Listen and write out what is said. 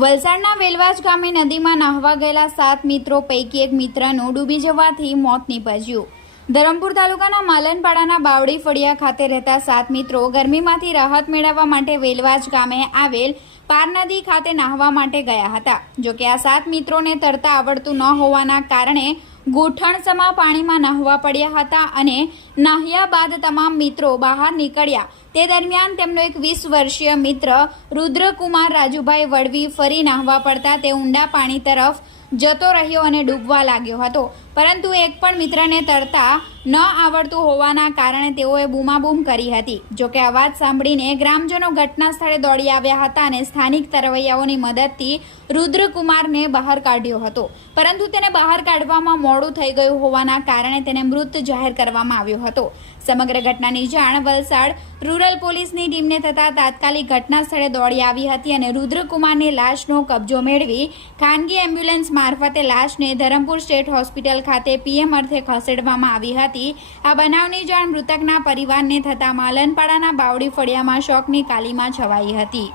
વલસાડના વેલવાજ ગામે નદીમાં નાહવા ગયેલા સાત મિત્રો પૈકી એક મિત્રનું ડૂબી જવાથી મોત નીપજ્યું. ધરમપુર તાલુકાના માલનપાડાના બાવડી ફળિયા ખાતે રહેતા સાત મિત્રો ગરમીમાંથી રાહત મેળવવા માટે વેલવાજ ગામે આવેલ પાર નદી ખાતે નાહવા માટે ગયા હતા. જોકે આ સાત મિત્રોને તરતા આવડતું ન હોવાના કારણે ગૂંઠણસમા પાણીમાં નાહવા પડ્યા હતા અને નાહ્યા બાદ તમામ મિત્રો બહાર નીકળ્યા. તે દરમિયાન તેમનો એક વીસ વર્ષીય મિત્ર રુદ્રકુમાર રાજુભાઈ વડવી ફરી નાહવા પડતા તે ઊંડા પાણી તરફ જતો રહ્યો અને ડૂબવા લાગ્યો હતો. પરંતુ એક પણ મિત્રને તરતા ન આવડતું હોવાના કારણે તેઓએ બૂમાબૂમ કરી હતી. જોકે વાત સાંભળીને ગ્રામજનો ઘટના સ્થળે દોડી આવ્યા હતા અને સ્થાનિક તરવૈયાઓની મદદથી રુદ્રકુમારને બહાર કાઢ્યો હતો. પરંતુ તેને બહાર કાઢવામાં મોડું થઈ ગયું હોવાના કારણે તેને મૃત જાહેર કરવામાં આવ્યો હતો. સમગ્ર ઘટનાની જાણ વલસાડ રૂરલ પોલીસની ટીમને થતાં તાત્કાલિક ઘટના સ્થળે દોડી આવી હતી અને રુદ્રકુમારની લાશનો કબજો મેળવી ખાનગી એમ્બ્યુલન્સ મારફતે લાશને ધરમપુર સ્ટેટ હોસ્પિટલ ખાતે પીએમ અર્થે ખસેડવામાં આવી હતી. આ બનાવની જાણ મૃતકના પરિવારને થતાં માલનપાડાના બાવડી ફળિયામાં શોકની કાલીમાં છવાઈ હતી.